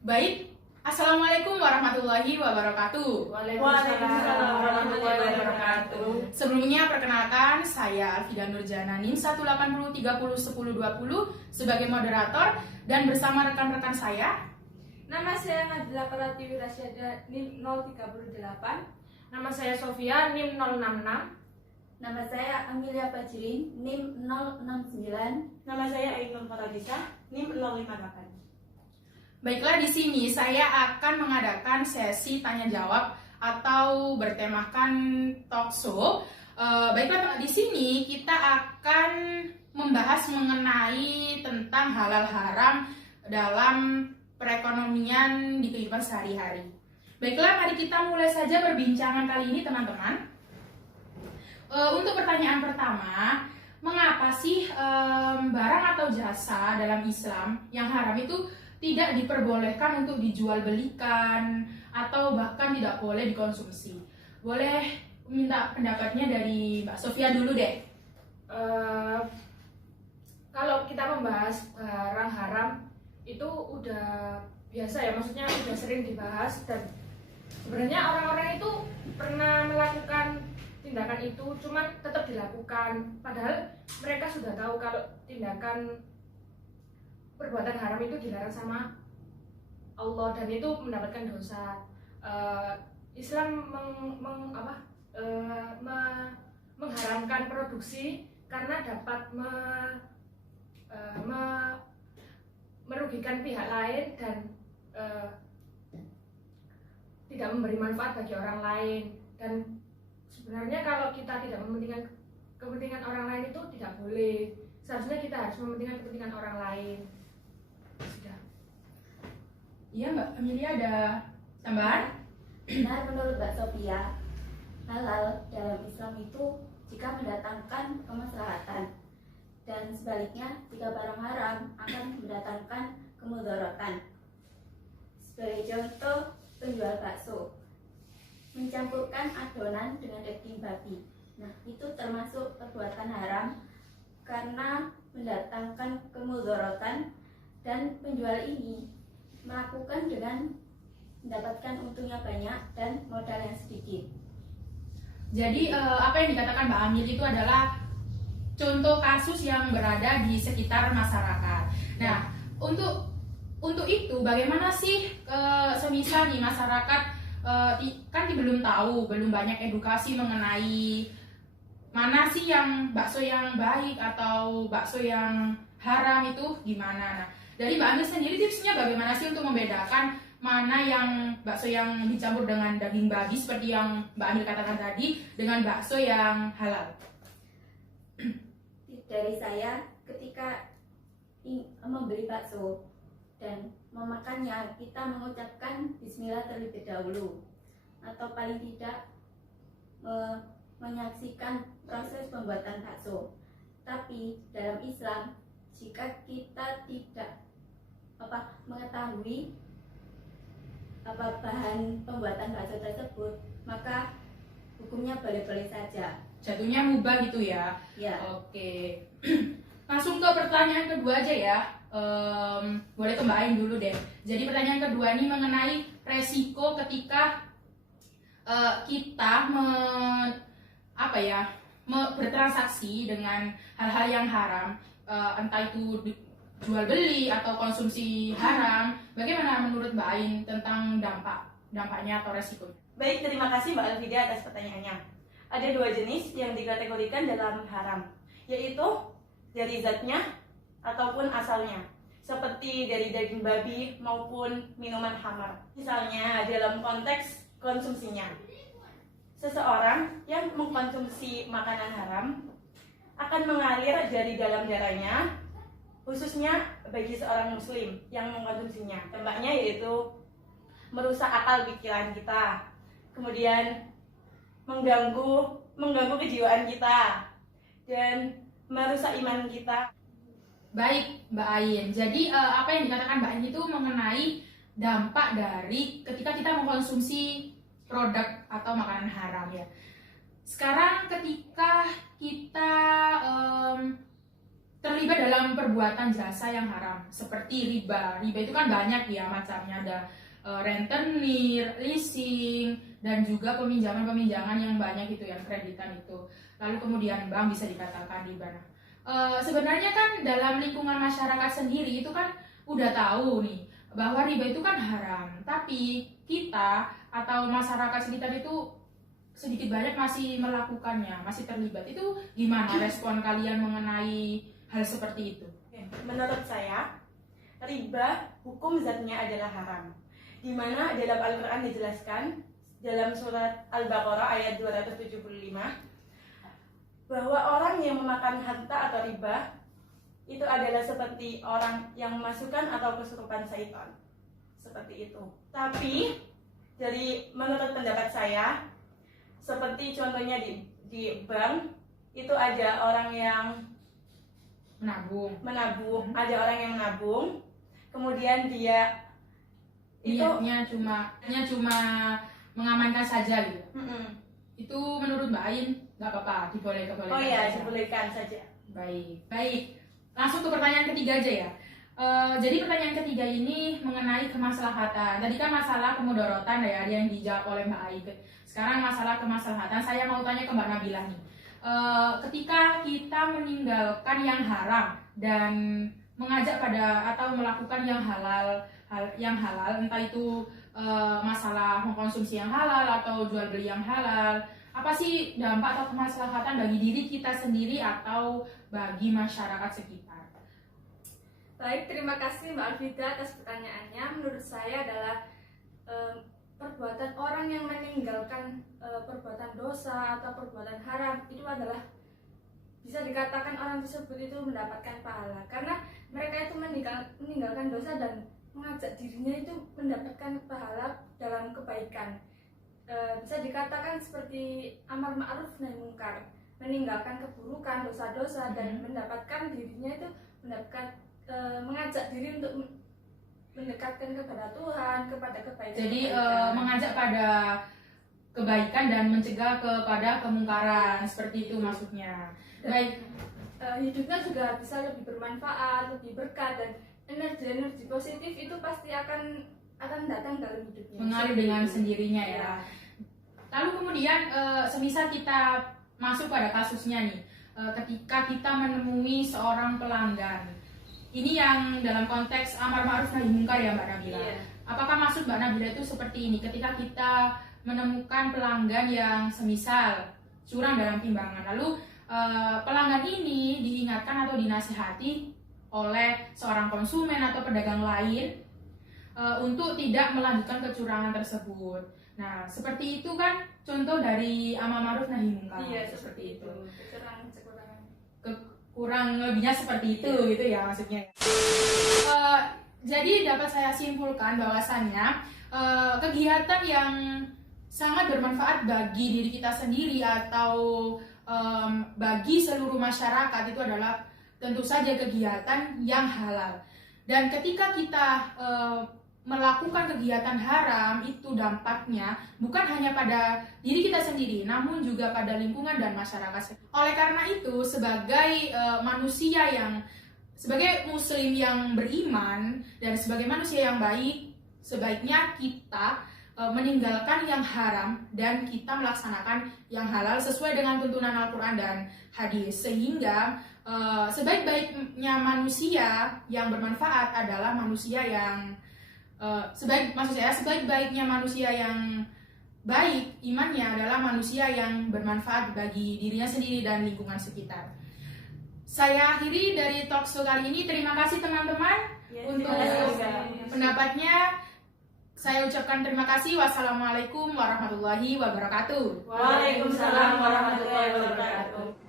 Baik, Assalamualaikum warahmatullahi wabarakatuh. Waalaikumsalam warahmatullahi wabarakatuh. Sebelumnya perkenalkan, saya Alfida Nurjana NIM 180301020 sebagai moderator dan bersama rekan-rekan saya. Nama saya Nadila Pratiwi Rasyada NIM 038. Nama saya Sofia NIM 066. Nama saya Amelia Fajrin, NIM 069. Nama saya Ainul Faradisa, NIM 058. Baiklah, di sini saya akan mengadakan sesi tanya jawab atau bertemakan talk show. Baiklah, di sini kita akan membahas mengenai tentang halal haram dalam perekonomian di kehidupan sehari-hari. Baiklah, mari kita mulai saja perbincangan kali ini, teman-teman. Untuk pertanyaan pertama, mengapa sih barang atau jasa dalam Islam yang haram itu tidak diperbolehkan untuk dijual belikan atau bahkan tidak boleh dikonsumsi? Boleh minta pendapatnya dari Mbak Sofia dulu deh. Kalau kita membahas barang haram itu udah biasa ya, maksudnya udah sering dibahas, dan sebenarnya orang-orang itu pernah melakukan tindakan itu, cuman tetap dilakukan, padahal mereka sudah tahu kalau tindakan perbuatan haram itu dilarang sama Allah dan itu mendapatkan dosa. Islam mengharamkan produksi karena dapat merugikan pihak lain dan tidak memberi manfaat bagi orang lain. Dan sebenarnya kalau kita tidak mementingkan kepentingan orang lain itu tidak boleh. Seharusnya kita harus mementingkan kepentingan orang lain. Sudah. Iya, Mbak Amelia, ada tambahan? Benar, menurut Mbak Sofia, halal dalam Islam itu jika mendatangkan kemaslahatan, dan sebaliknya jika barang haram akan mendatangkan kemudaratan. Sebagai contoh, penjual bakso mencampurkan adonan dengan daging babi. Nah, itu termasuk perbuatan haram karena mendatangkan kemudaratan, dan penjual ini melakukan dengan mendapatkan untungnya banyak dan modal yang sedikit. Jadi apa yang dikatakan Mbak Amil itu adalah contoh kasus yang berada di sekitar masyarakat. Nah, untuk itu bagaimana sih semisal di masyarakat kan belum tahu, belum banyak edukasi mengenai mana sih yang bakso yang baik atau bakso yang haram itu gimana? Nah, dari Mbak Amil sendiri tipsnya bagaimana sih untuk membedakan mana yang bakso yang dicampur dengan daging babi seperti yang Mbak Amil katakan tadi dengan bakso yang halal? Dari saya, ketika membeli bakso dan memakannya, kita mengucapkan bismillah terlebih dahulu, atau paling tidak menyaksikan proses pembuatan bakso. Tapi dalam Islam, jika kita tidak mengetahui bahan pembuatan bakso tersebut, maka hukumnya boleh-boleh saja. Jatuhnya mubah gitu ya? Ya. Oke. Langsung ke pertanyaan kedua aja ya. Boleh ke Mbak Ain dulu deh. Jadi pertanyaan kedua ini mengenai resiko ketika kita bertransaksi dengan hal-hal yang haram, entah itu jual beli atau konsumsi haram. Bagaimana menurut Mbak Ain tentang dampaknya atau resikonya? Baik, terima kasih Mbak Alfida atas pertanyaannya. Ada dua jenis yang dikategorikan dalam haram, yaitu dari zatnya ataupun asalnya, seperti dari daging babi maupun minuman khamar. Misalnya dalam konteks konsumsinya, seseorang yang mengkonsumsi makanan haram akan mengalir dari dalam darahnya, khususnya bagi seorang muslim yang mengkonsumsinya. Dampaknya yaitu merusak akal pikiran kita, kemudian mengganggu kejiwaan kita, dan merusak iman kita. Baik, Mbak Ain. Jadi apa yang dikatakan Mbak Ain itu mengenai dampak dari ketika kita mengkonsumsi produk atau makanan haram ya. Sekarang ketika kita terlibat dalam perbuatan jasa yang haram seperti riba. Riba itu kan banyak ya macamnya, ada rentenir, leasing, dan juga peminjaman-peminjaman yang banyak itu, yang kreditan itu. Lalu kemudian bank bisa dikatakan riba. Sebenarnya kan dalam lingkungan masyarakat sendiri itu kan udah tahu nih bahwa riba itu kan haram, tapi kita atau masyarakat sekitar itu sedikit banyak masih melakukannya, masih terlibat. Itu gimana respon kalian mengenai hal seperti itu? Menurut saya, riba hukum zatnya adalah haram. Di mana dalam Al-Quran dijelaskan dalam surat Al-Baqarah ayat 275 bahwa orang yang memakan harta atau riba itu adalah seperti orang yang memasukkan atau kesurupan syaitan. Seperti itu. Tapi dari menurut pendapat saya, seperti contohnya di bank itu ada orang yang menabung, ada orang yang menabung, kemudian dia itu niatnya cuma mengamankan saja gitu. Itu menurut Mbak Ain nggak apa-apa, dibolehkan. Oh iya, dibolehkan saja. Baik. Langsung ke pertanyaan ketiga aja ya. Jadi pertanyaan ketiga ini mengenai kemaslahatan. Tadi kan masalah kemudorotan ya yang dijawab oleh Mbak Ain. Sekarang masalah kemaslahatan. Saya mau tanya ke Mbak Nabila nih. Ketika kita meninggalkan yang haram dan mengajak pada atau melakukan yang halal, entah itu masalah mengkonsumsi yang halal atau jual beli yang halal, apa sih dampak atau kemaslahatan bagi diri kita sendiri atau bagi masyarakat sekitar? Baik, terima kasih Mbak Alvida atas pertanyaannya. Menurut saya adalah perbuatan orang yang meninggalkan perbuatan dosa atau perbuatan haram itu adalah bisa dikatakan orang tersebut itu mendapatkan pahala, karena mereka itu meninggalkan dosa dan mengajak dirinya itu mendapatkan pahala dalam kebaikan. Bisa dikatakan seperti amar ma'ruf nahi mungkar, meninggalkan keburukan, dosa-dosa, dan mendapatkan dirinya itu mengajak diri untuk mendekatkan kepada Tuhan, kepada kebaikan. Jadi mengajak pada kebaikan dan mencegah kepada kemungkaran, seperti itu maksudnya. Baik. Hidupnya juga bisa lebih bermanfaat, lebih berkah, dan energi positif itu pasti akan datang dalam hidupnya. Mengalir dengan sendirinya ya. Lalu kemudian semisal kita masuk pada kasusnya nih, ketika kita menemui seorang pelanggan, ini yang dalam konteks amar ma'ruf nahi mungkar ya Mbak Nabila. Apakah maksud Mbak Nabila itu seperti ini, ketika kita menemukan pelanggan yang semisal curang dalam timbangan, lalu pelanggan ini diingatkan atau dinasihati oleh seorang konsumen atau pedagang lain untuk tidak melanjutkan kecurangan tersebut. Nah, seperti itu kan contoh dari amar ma'ruf nahi mungkar. Iya, seperti itu. Kekurangan. Kurang lebihnya seperti itu gitu ya maksudnya. Jadi dapat saya simpulkan bahwasannya kegiatan yang sangat bermanfaat bagi diri kita sendiri atau bagi seluruh masyarakat itu adalah tentu saja kegiatan yang halal. Dan ketika kita melakukan kegiatan haram, itu dampaknya bukan hanya pada diri kita sendiri, namun juga pada lingkungan dan masyarakat. Oleh karena itu, sebagai manusia sebagai muslim yang beriman dan sebagai manusia yang baik, sebaiknya kita meninggalkan yang haram dan kita melaksanakan yang halal sesuai dengan tuntunan Al-Quran dan hadis, sehingga sebaik-baiknya manusia yang bermanfaat adalah manusia yang sebaik-baiknya manusia yang baik imannya adalah manusia yang bermanfaat bagi dirinya sendiri dan lingkungan sekitar. Saya akhiri dari talkshow kali ini. Terima kasih teman-teman untuk pendapatnya. Saya ucapkan terima kasih. Wassalamualaikum warahmatullahi wabarakatuh. Waalaikumsalam warahmatullahi wabarakatuh.